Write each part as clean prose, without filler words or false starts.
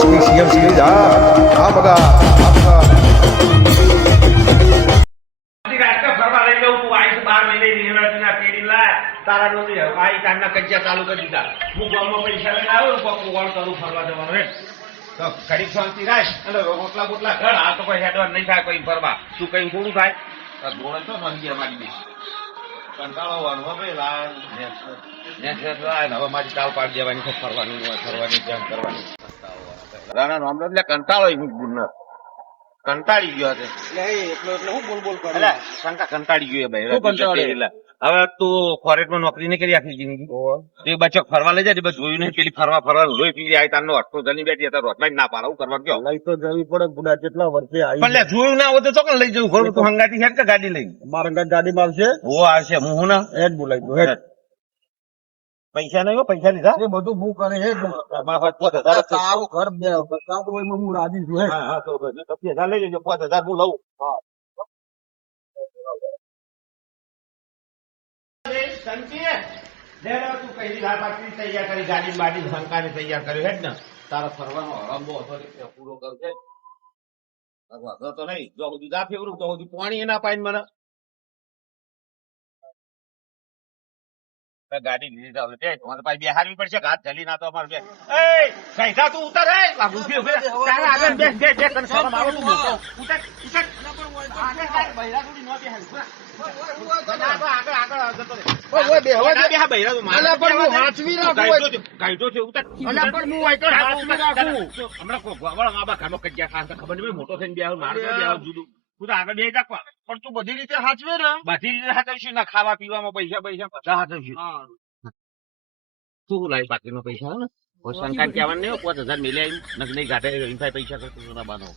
CM series આ બધા ફરવા લઈ જવું તું આઈસ 12 મહિને યુનિવર્સિટીના પેડી લાય તારા નો આઈ કારના કજ્જા ચાલુ કરી દીધા હું ગામમાં પૈસા લઈને આવ્યો કોક કોણ કરું ફરવા જવાનું હે તો ઘડી શાંતિ રાખ અને રોટલા બોટલા ઘર આ તો કોઈ હેડવા નહીં થાય કોઈ ફરવા તું કઈ થોડું થાય ધોળે તો મંદિર મારી દે કંટાળો હવે હવે મારી ચાલ પાડી દેવાની છે ફરવાની જેમ કરવાની રાણા નામ એટલે કંટાળો કંટાળી ગયો છે કંટાળી ગયો ભાઈ હવે તું ફોરેસ્ટમાં નોકરી નહીં કરી આખી જિંદગી તે બચો ફરવા લઈ જાય જોયું નહીં પેલી ફરવા લોહી પી જાય તારનો અટકો જની બેઠી હતા રોટલા ના પાડવું કરવા ગયો લઈ તો જવી પડે બુડા કેટલા વર્ષે આવી જોયું ના હોય તો ચોકન લઈ જવું ઘર તું હંગાતી હેડ કે ગાડી લઈ મારા ગાડી માં આવશે આવશે હું ના હેડ બોલાવી દઉં હેડ પૈસા નહીં પૈસા લીધા એ બધું હું કરે ઘર હું રાજી છું હા તો 50,000 લઈ જજો 5,000 હું લઉં તૈયાર કરી ગાડી બાડી શંકાને તૈયાર કર્યો હેડ ને તારા ફરવાનો હરંબો પૂરો કરશે તો નહીં જો બધું જા ફેવરું તો બધું પાણી એના પાઈને મને ગાડી લીધી તમારે પાસે બેહારવી પડશે ઘાટ જલી ના તો અમારે બે સૈસા તું ઉતર હે આગળ બે શરમ આવે તું મોટો ઉતર મોટો થઈને જુદું આગળ બે રાખવા પણ તું બધી રીતે સાચવે ને બધી રીતે સાચવશું ના ખાવા પીવામાં પૈસા બધા સાચવશું તું લાવી બાકીનો પૈસા ને શંકા કહેવાનું નહીં 5,000 મિલે નહીં ગાઢે પૈસા કરતું ના બાનો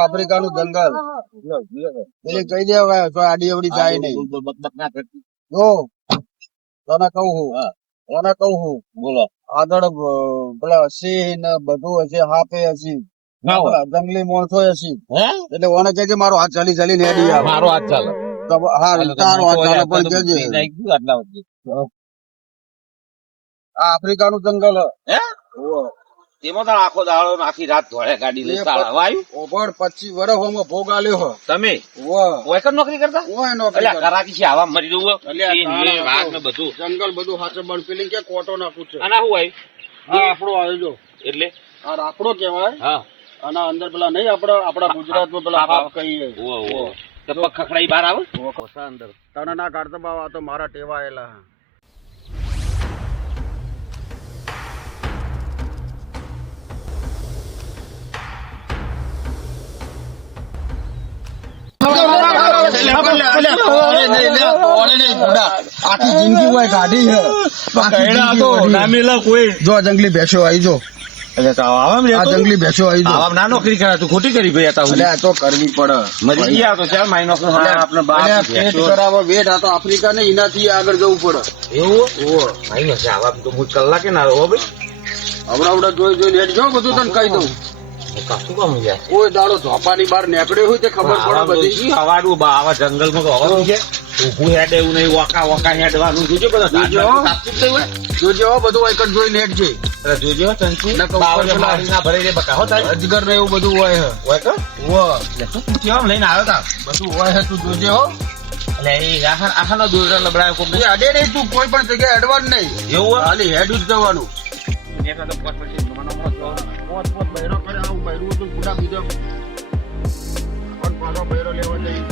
આફ્રિકાનું જંગલ એટલે કહી દેવાય આડી અવડી જાય નહીં તને કહું હું બોલો આગળ પેલા સિંહ ને બધું હશે હાપે હશે જંગલી માણસો હશે એટલે ઓને કે મારો હાથ ચાલી ચાલીને હેડી આવે મારો હાથ ચાલે હા તારો હાથ ચાલે પણ કેજે આ આફ્રિકાનું જંગલ હે તેમાં તો આખો દાડો આખી રાત ધોળે ગાડી લઈ ઓગણ 25 વર્ષ ભોગ આલ્યો તમે નોકરી કરતા કરાતી છે આવા મરી જવું વાઘ ને બધું જંગલ બધું હાથે બળ પેલી કે કોટો નાખું છે આના શું હોય આપણો આવ્યો એટલે આ આપણો કેવાય હા આના અંદર પેલા નહીં આપડા ગુજરાતમાં પેલા હાફ કહીએ પગ ખખડાઈ બહાર આવે અંદર તને ના કાઢતો બાવા તો મારા ટેવાયેલા આખી જિંદગી હોય કાઢી જો જંગલી ભેંસો આવી જો જંગલી ભેંસો આવી જો ના નોકરી કરે તું ખોટી કરી ભાઈ તો કરવી પડે મરી ગયા તો ચાલ માઇનસ કરાવો વેટ આ તો આફ્રિકા ને એનાથી આગળ જવું પડે એવું માઇનસ આવા તો કલાકે ના રહો ભાઈ હમણાં જોઈ હેઠ જો બધું તને કહી દઉં કોઈ દાડો ઝોપાની બહાર નીકળ્યો હોય તે ખબર પડે બધી હવાડું આવા જંગલમાં તો હવાનું છે ઉભું હેડ એવું નહીં વકા હેડવાનું જોજો બધા જોજો બધું એક જ જોઈને હેડ છે એટલે જોજો હો, ચંચુ. ના, કહું બાવળે પેલા મારી ના ભરાઈ દે બકા હો તારી. અજગર ને એવું બધું હોય હે. હોય તો? વો એટલે શું કેવા લઈને આવ્યો તા? બધું હોય હે, તું જોજે હો. એટલે એ આખાનો દોરડા લબડાયો કોક ને. એ અડે નહીં, તું કોઈ પણ જગ્યાએ અડવાનું નહીં. એવું હોય? ખાલી હેડ જ જવાનું. એટલે તો પોત પછી જમાનામાં તો પોત પોત બૈરો કરે, આવું બૈરું હતું ગુડા બીજો પણ પાછો બૈરો લેવા જઈ.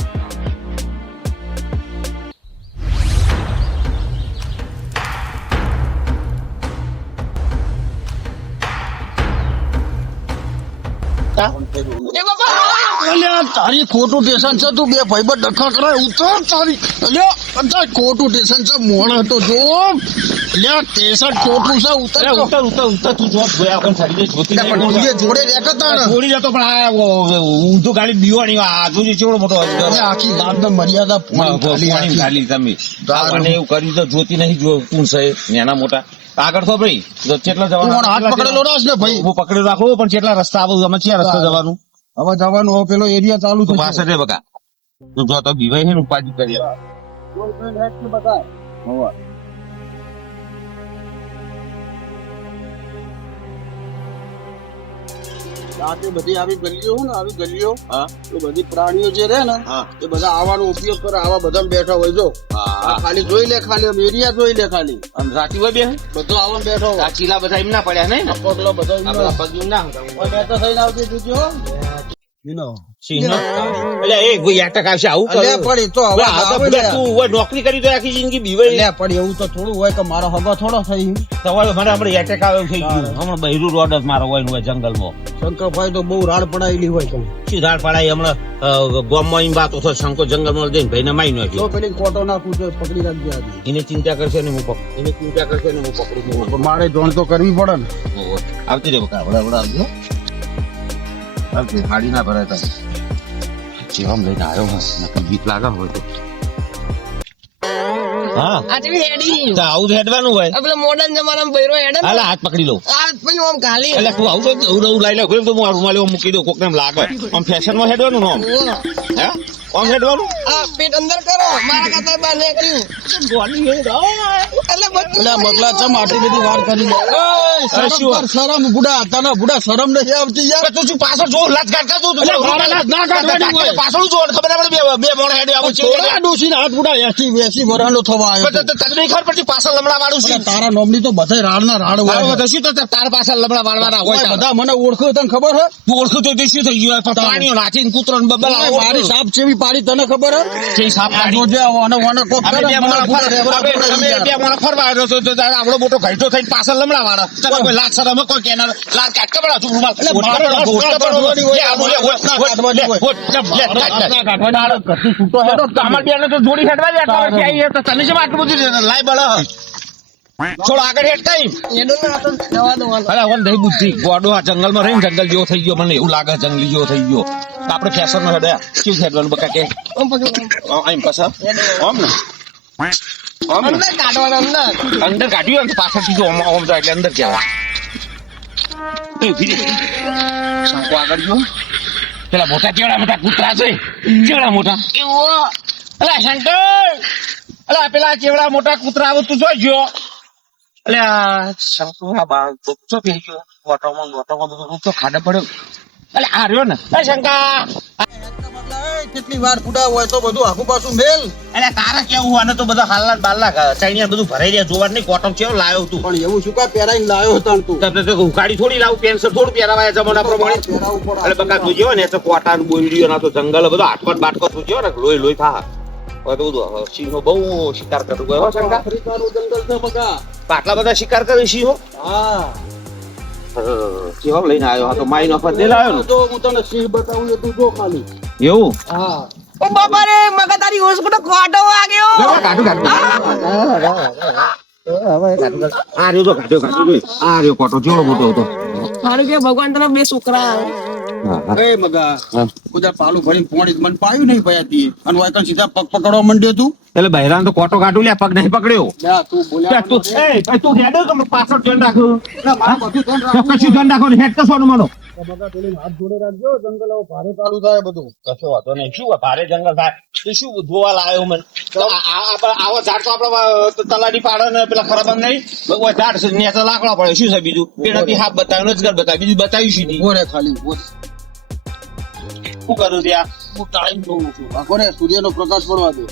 અલ્યા તારી ખોટું ટેશન છે, તું બે ભાઈબંધ ડખા કરાય ઉતર તારી. અલ્યા અંતર ખોટું ટેશન છે, મોણ હતો જો. અલ્યા ટેશન ખોટું છે, ઉતર તો. ઉતર તું જો જોયા કોણ સાડી જોતી અલ્યા પણ તું એ જોડે રેકતા ને. છોડી જતો પણ આ ઊંધું ગાડી દીવાની આ જોજી ચેવડો મોટો અલ્યા આખી વાતને મર્યાદા પાણી ગાલી તમે મને એવું કર્યું તો જોતી નહીં જો કોણ છે નાના મોટા આગળ તો ભાઈ કેટલા તું જવાનું હાથ પકડેલો રાસ ને ભાઈ. હું પકડી રાખો પણ કેટલા રસ્તા આવું અમે ક્યાં રસ્તા જવાનું હવે જવાનું હવે પેલો એરિયા ચાલુ તો થશે. પાસે રે બકા તું જો તો બીવાય છે ને ઉપાધિ કરી રાતે બધી આવી ગલીઓ ને આવી ગલીઓ હા એ બધી પ્રાણીઓ જે રહે ને હા એ બધા આવવાનો ઉપયોગ કરે, આવા બધા બેઠા હોય જો. આ ખાલી જોઈ લે, ખાલી એરિયા જોઈ લે, ખાલી અને રાતી હોય બે બધો આવા બેઠો હોય. આ ચીલા બધા એમ ના પડ્યા નહીં ને પગલો બધો આ બધા પગ એમ ના બેઠો થઈને આવતી જોજો હો. સિંહ એટલે એ કોઈ આટક આવશે આવું અલ્યા પણ એ તો હવે આવે ને. તું હોય નોકરી કરી તો આખી જિંદગી બીવાય અલ્યા પણ એવું તો થોડું હોય કે મારો હગો થોડો થઈ. સવારે મને હમણાં એટેક આવ્યો થઈ ગયું હમણાં બહેરું રોડ જ મારો હોય ને હોય જંગલમાં શંકરભાઈ તો બહુ રાડ પડાયેલી હોય તમે. શું ધાર પડાય હમણાં ગામમાં એમ વાતો છે શંકો જંગલમાં જઈને ભાઈને મારી જો નાખ્યો પેલી કોટો નાખું છે, પકડી રાખજે આજે. એને ચિંતા કરશે ને હું એને ચિંતા કરશે ને હું પકડું છું પણ મારે જોણ તો કરવી પડે ને. આવતી રે બકા વડા વડા આવજો આવતી હાડી ના ભરાય તારી જેવામ લઈને આવ્યો હસ નકર બીક લાગે હોય તો હા આજે બી હેડી તો આવું હેડવાનું હોય આ પેલા મોડર્ન જમાનામાં બૈરો હેડે ને હાલા હાથ પકડી લઉં આ પેલું આમ ગાલી એટલે તું આવું તો ઉડવું લાઈ લે તો હું આ રૂમાલી આમ મૂકી દઉં કોકને એમ લાગે આમ ફેશનમાં હેડવાનું ને આમ હે આમ હેડવાનું આ પેટ અંદર કરો મારા કરતા બહાર નીકળ્યું એટલે બધું એટલે મગલા ચમ આટલી બધી વાર કરી લે. શરમ કર, શરમ બુડા, તને બુડા શરમ નથી આવતી યાર. તું શું પાછળ જો લાત કાઢતા તું ના કાઢવાની હોય. પાછળ જો ખબર આપણે બે મોણ હેડે આવું છે થોડા ડોશીને હાથ બુડા 80 વરાનો થવા આવ્યો છે. તને નહીં ખબર પડતી પાછળ લમડા વાળું છે એટલે તારા નોમની તો બધા રાડના રાડ હોય. શું તો તાર પાછળ લમડા વાળવાના હોય ઓય બધા મને ઓળખો તને ખબર હે? તું ઓળખું તો શું થઈ ગયું પ્રાણીઓ નાચીને કૂતરો ને બબલા ઓય મારી સાપ ચેવી પાડી તને ખબર હે? છે સાપ આ જોજે ઓને ઓને કોક કરે, મને ભૂલા રેવડા પડાઈ બે યાર. મોણ ફરવા આવ્યો તો આપણો મોટો ઘાઈટો થઈને પાછળ લમડા વાળા તને કોઈ લાત શરમ કોઈ કેનાર લાત કાઢ કે બડા રૂમાલ એટલે મારે ના કાઢવાની હોય. ના કાઢવાની હોય. કશું છૂટો હેડો અમાર બેને તો જોડી હેડવા દે આટલા વર્ષે આવી તો તને જેમ આટલું બધું લાઈ બળ થોડો આગળ હેડતા એનો ના તો જવા દો અરે વન દઈ બુદ્ધિ ગોડો આ જંગલમાં રહીને જંગલ જેવો થઈ ગયો મને એવું લાગે જંગલી જેવો થઈ ગયો આપણે ફેશન માં હેડ્યા શું હેડવાનું બકા કે આમ પકડો આમ પાછા આમ ને આમ ને અંદર કાઢવાના અંદર અંદર કાઢ્યું ને પાછળથી જો ઓમ જાય એટલે અંદર કહેવાય એ ઉભી રે શંકો આગળ જો પેલા મોટા કેવડા મોટા કૂતરા છે કેવડા મોટા એવો અલા શંકર અલા પેલા કેવડા મોટા કૂતરા આવું તું જોઈજો એટલે શંકર આ બા તો થઈ ગયો ઓટોમાં બધું તો ખાડે પડ્યો એટલે આ રહ્યો ને એ શંકા કેટલી વાર બુડા હોય તો બધું આખું પાછું મેલ. એટલે તારા કેવું આને તો બધા હાલના બાલના ચાઇનિયા બધું ભરાઈ રહ્યા જોવા નહીં કોટમ કેવો લાવ્યો તું પણ એવું શું કાંઈ પહેરાઈને લાવ્યો હતો ને તું? ઉઘાડી થોડી લાવું પેન્સર થોડું પહેરાવાય જમાના પ્રમાણે પહેરાવું પડે. એટલે બકા તું જેવો ને તો કોટા બોયડીઓ ના તો જંગલ બધો હાટકોટ બાટકો તું જેવો ને લોહી થા હવે તો બધું સિંહો બહુ શિકાર કરતું ગયો હો શંકા આફ્રિકાનું જંગલ છે બકા. આટલા બધા શિકાર કરે સિંહો હા કેવા લઈને આવ્યો હા તો માઈ નફર દે લાવ્યો ને જો હું તને સિંહ બતાવું એ તું જો ખાલી. એવું હા ઓ બાપા રે મગા તારી હોશ કોટો કોટો વાગ્યો આ રહ્યો તો કાઢ્યો આ રહ્યો કોટો જેવો મોટો હતો સારું કે ભગવાન તને બે છોકરા એ મગા બધા પાલું ભરીને પોણી જ મન પાયું નહીં ભયાતી અને વાયકન સીધા પગ પકડવા માંડ્યો તું. એટલે બહેરાન તો કોટો કાઢું લે પગ નહીં પકડ્યો જા તું બોલ્યા તું હેડો કે પાછળ ધ્યાન રાખો ના, મારે બધું ધ્યાન રાખવું કશું ધ્યાન રાખો હેડ તો સોનું માનો બગા પેલી હાથ જોડે રાખજો, જંગલ આવો ભારે ચાલુ થાય બધું. કશો વાંધો નહીં. શું ભારે જંગલ થાય તો શું જોવા લાયો મને? તો આવો ઝાડ તો આપડે તલાડી પાડે ને પેલા ખરાબ નહીં. ઝાડ નેચા લાકડા પડે. શું છે બીજું? પેલાથી હાથ બતાવ્યો, નજગર બતાવ્યું, બીજું બતાવ્યું શું નહીં. ઉભો રે ખાલી ઉભો રે. શું કરું ત્યાં? હું ટાઈમ જોઉં છું. આખો રે સૂર્યનો પ્રકાશ પડવા દે.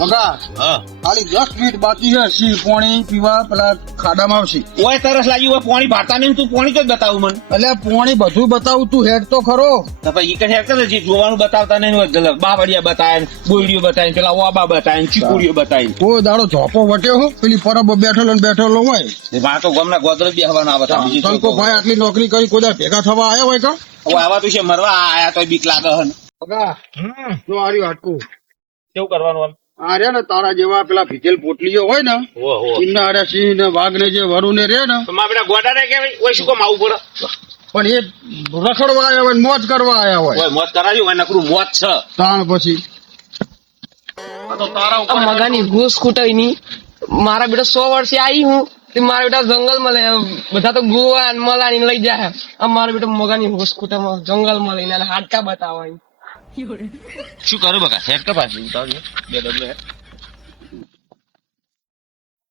બગા હા, ખાલી 10 મિનિટ બાકી છે. સિંહ પાણી પીવા પેલા ખાડામાં આવશે. ઓય તરસ લાગી હોય, પાણી ભાતા નહીં. તું પાણી તો જ બતાવું મને. એટલે પાણી બધું બતાવું, તું હેડ તો ખરો. તો પછી ઈ હેર કરે છે. જોવાનું બતાવતા નહીં હોય. બાવળિયા બતાવે, બોયડીઓ બતાવે, પેલા વાબા બતાવે, ચીકુડીઓ બતાવે. કોઈ દાડો ઝોપો વટ્યો હો, પેલી પરબ બેઠેલો ને બેઠેલો હોય. વાતો ગામના ગોદરેજ બેહવાના આવે. સંકો ભાઈ આટલી નોકરી કરી કોઈ દાડો ભેગા થવા આવ્યા હોય કા? હવે આવા તો છે મરવા આયા તો બીક લાગે હન. બગા જો આર્યું હાટકું કેવું કરવાનું? આ રે ને તારા જેવા પેલા ભીતેલ પોટલીઓ હોય ને, એમના હારે સિંહ ને વાઘ ને જે વરુ ને રે ને, બેટા ગોડા ને કેવાય. ઓય શું કામ આવું પડે? પણ એ રખડવા આવ્યા હોય ને મોજ કરવા આવ્યા હોય. ઓય મોત કરાવ્યું હોય, નકરું મોત છે. તાણ પછી મગાની ઘૂસ ખૂટાઈ મારા બેટા 100 વર્ષે આવી હું તે મારા બેટા જંગલ માં બધા તો ગોવા મલા લઈ જાય. મારા બેટા મગાની ઘૂસ ખૂટા જંગલ માં લઈને હાડકા બતાવાય. શું કરું બકા? હેડ કે પાછું ઉતાવળ બે ડબલે.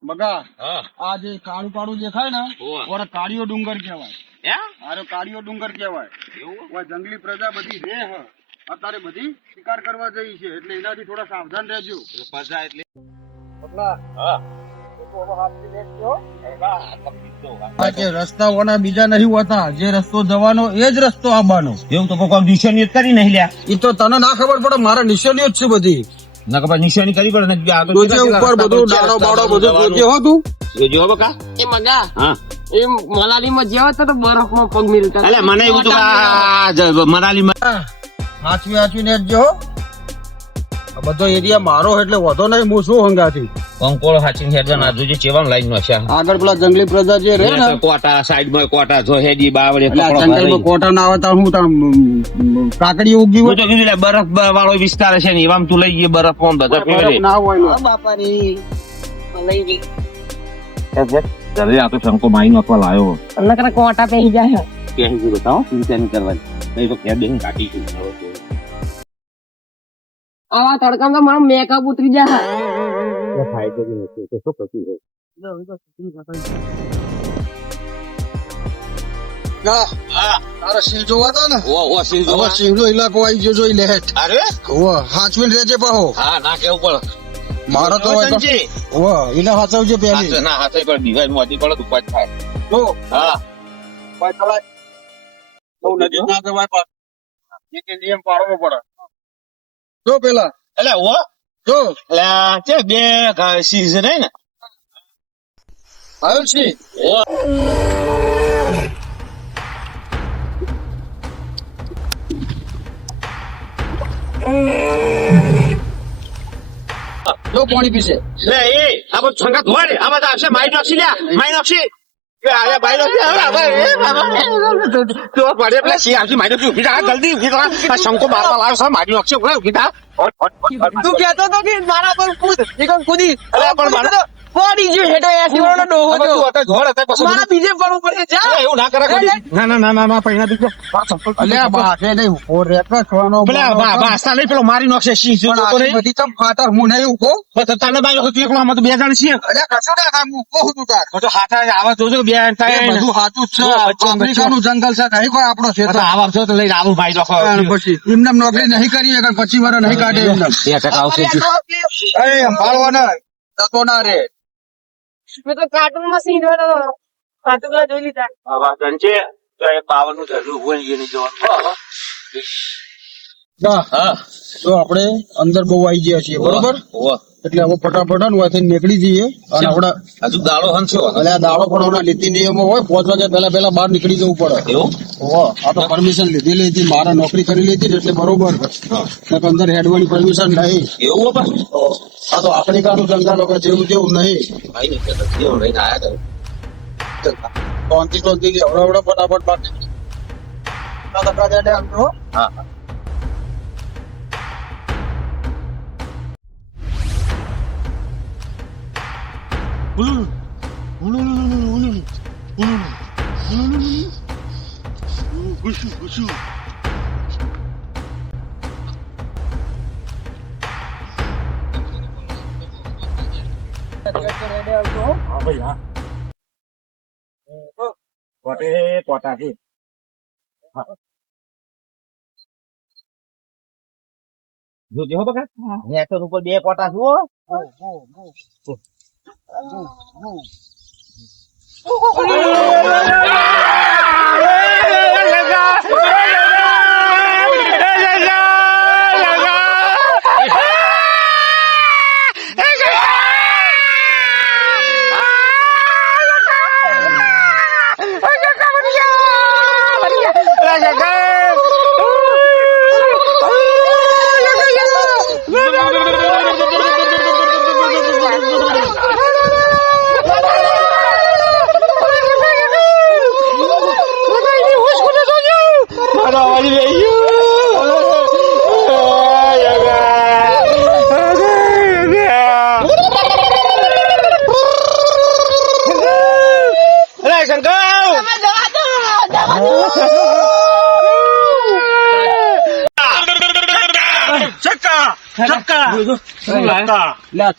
બગા હા, આ જે કાળું કાળું દેખાય ને, ઓવા. ઓરે કાળિયો ડુંગર કહેવાય. હે? આરે કાળિયો ડુંગર કહેવાય. એવું? ઓય જંગલી પ્રજા બધી રે હ અત્યારે બધી શિકાર કરવા જઈ છે, એટલે એનાથી થોડા સાવધાન રહેજો. એટલે પજા એટલે બગલા હા. આ જે રસ્તાઓના બીજા નહીં હોતા, જે રસ્તો જવાનો એ જ રસ્તો આવવાનો. એવું તો કોઈ નિશાની કરી નહીં લ્યા. એ તો તને ના ખબર પડે, મારા નિશાનીઓ જ છે બધી. ના કપા નિશાની કરી પડે ને આગળ જોજે ઉપર બધું ડાળો બાળો બધું જોજે હો તું. જો બકા. એ મગા હા, એ મલાલી માં જ્યાં હતા તો બરફ માં પગ મિલતા. એટલે મને એવું તો મનાલી હાચવી ને જ જો. આ બધો એરિયા મારો એટલે વધો નહીં. હું શું હંગાથી કંકોળ હાચીને હેડવા ના જોજે ચેવામ લાઈન નો છે. આગળ પેલા જંગલી પ્રજા જે રે ને, કોટા સાઈડ માં કોટા જો હેડી બાવડે એટલે આ જંગલમાં કોટા ના આવે તો હું તાર કાકડી ઉગી હોય. બરફ વાળો વિસ્તાર છે ને એવામાં તું લઈ ગયે બરફ માં બધા બરફ ના હોય ને. બાપા રે લઈ ગઈ ચાલે. આ તો શંકો માઈ નાખવા લાયો. નકર કોટા પહેરી જાય. ક્યાં ગયું બતાવો? ચિંતા નહીં કરવાની. નહીં તો ક્યાં બેન કાઢીશું. આવા તડકામાં તો મારો મેકઅપ ઉતરી જાય. ફાયદો બી નથી તો શું કરતું હોય? તારા સિંહ જોવા હતા ને, ઓ સિંહ હવે સિંહ નો ઇલાકો આવી ગયો, જોઈ લે હેઠ. અરે હાચવીને રહેજે પાહો. હા, ના કેવું પડે. મારો તો એને હાચવજે પેલી. ના હાથે પણ દિવાળી મોટી પડે તો ઉપાય થાય. જો હા, બહુ નજીક ના જવાય પાછું. એક નિયમ પાડવો પડે. જો પેલા એટલે ઓ જો એટલે છે બે સીઝન હે ને આવ્યો છે. જો પાણી પીશે. લે એ આ બધું સંગત હોય ને આ બધા આવશે માઈ નાખી લ્યા માઈ નાખી શંકો મારવા લાવ્યો મારી નાખશે તું કેતો તો કે મારા પર કૂદ કૂદી પણ પડી ગયો હેઠો 80 વાળો ડોહો હતો. મારા બીજે પડવું પડે જા. એવું ના કરે ના પૈણા દીકરો અલ્યા બાસે નહીં ઉભો રહેતો છોનો પેલા બાસા નહીં પેલો મારી નાખશે સિંહ જો તો નહીં બધી ચમ ફાટર હું નહીં ઉભો. તને બાઈ તું એકલો આમાં તો બે જણ છીએ અલ્યા કશું ના થાય, હું ઉભો છું તાર. તો હાથા આવા જોજો બે એ બધું સાચું જ છે. આફ્રિકાનું જંગલ છે, નહીં કોઈ આપણો છે. આવા છો તો લઈને આવું ભાઈ નાખો પછી એમને નોકરી નહીં કરી શકે, 25 વર્ષ નહીં કાઢે એમને. 2% આવશે એ સંભાળવા ના તતો ના રે. મેં તો કાર્ટૂન માં સીન જોતો હતો. કાર્ટૂન જોઈ લીધા. આવા છે તો એ 52 નું જરૂર હોય એની જોવાનું. હા, તો આપણે અંદર બહુ આવી ગયા છીએ, બરોબર? એટલે હવે ફટાફટ હોય નીકળી જઈએ. અને આપણે હજુ દાડો હંસો એટલે આ દાડો પણ હમણાં નીતિ નિયમો હોય, 5 વાગ્યા પહેલા બહાર નીકળી જવું પડે. એવું આ તો પરમિશન લીધી હતી, મારા નોકરી કરી લીધી એટલે બરોબર. અંદર હેડવાની પરમિશન નહીં. એવું પાછું આ તો આફ્રિકાનું જંગલ વગર જેવું જેવું નહીં. લઈને આયા શાંતિ હવડા ફટાફટ બહાર હા જોજે હો બકા નેટર ઉપર 2 કોટા જુઓ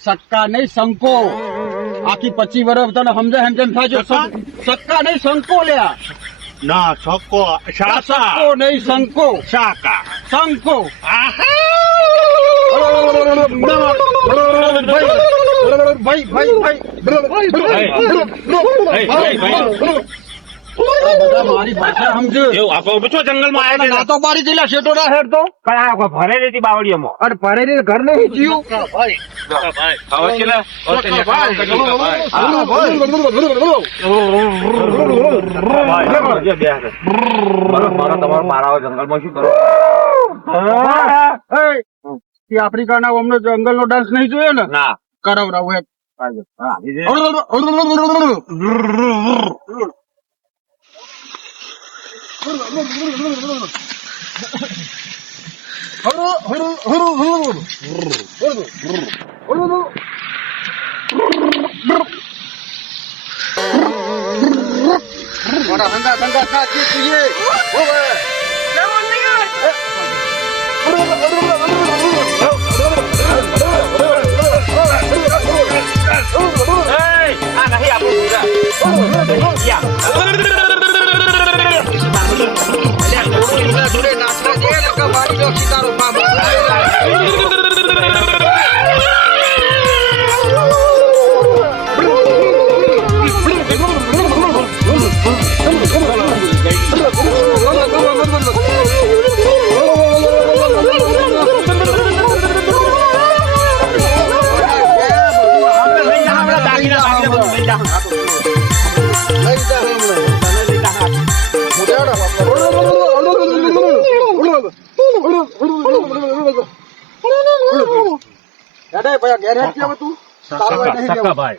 સક્કા નહીં સંકો આખી 25 વર્ષ તને સમજે થાજો સક્કા નહીં સંકો લ્યા ના છક્કો સક્કો નહીં સંકો શાકા સંકો મારી ભાષા સમજો એવું આપો બચો જંગલમાં આયા ના તો બારી દિલા શેટો ના હેડ તો કયા ભરે રેતી બાવળીઓમાં અને ભરેલી ઘર નહીં જીવ હવે કેલા મારા જંગલમાં શું કરો આફ્રિકાના અમને જંગલ નો ડાન્સ નહીં જોયો ને ના કરાવરાવું એક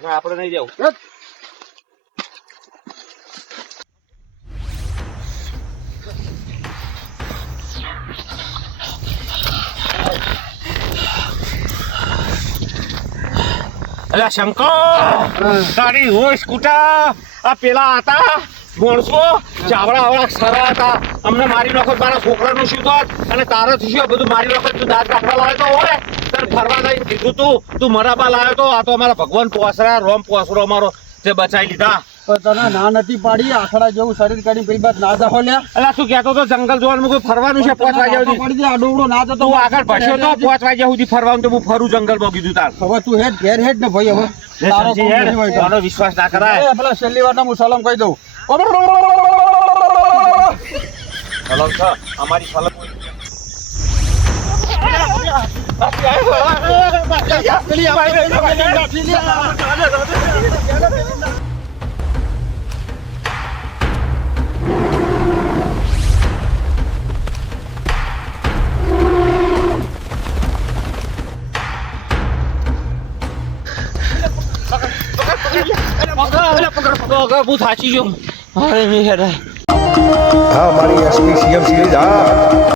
આપડે નહીં જવું અલા શંકર તારી હોય સ્કૂટર આ પેલા હતા માણસો ચાવડા આવડા સરા હતા અમને મારી નાખો તારા છોકરાનું શું થાત અને તારા શું બધું મારી નાખો તું દાંત કાઢવા લાવ્યો તો હોય તને ફરવા લઈને કીધું તું મરાબા લાવ્યો તો આ તો અમારા ભગવાન પોસરા રોમ પોસરો અમારો જે બચાવી લીધા તને ના નથી પાડી આખડા જેવું શરીર કરી પેલી બાદ ના દહો લ્યા અલા શું કહેતો તો જંગલ જોવાનું કોઈ ફરવાનું છે 5 વાગ્યા સુધી પડી જાય ડોવડો ના જતો તું આગળ ભસ્યો તો 5 વાગ્યા સુધી ફરવાનું તો હું ફરું જંગલમાં કીધું તાર હવે તું હેડ ઘેર હેડ ને ભાઈ હવે તારો સમજી હેડ, તારો વિશ્વાસ ના કરાય પેલા છેલ્લી વાર હું સલામ કહી દઉં સલામ છે અમારી સલામ પકડ થાચી ગયો હા મારી એસપી સીએમ સિરીઝ હા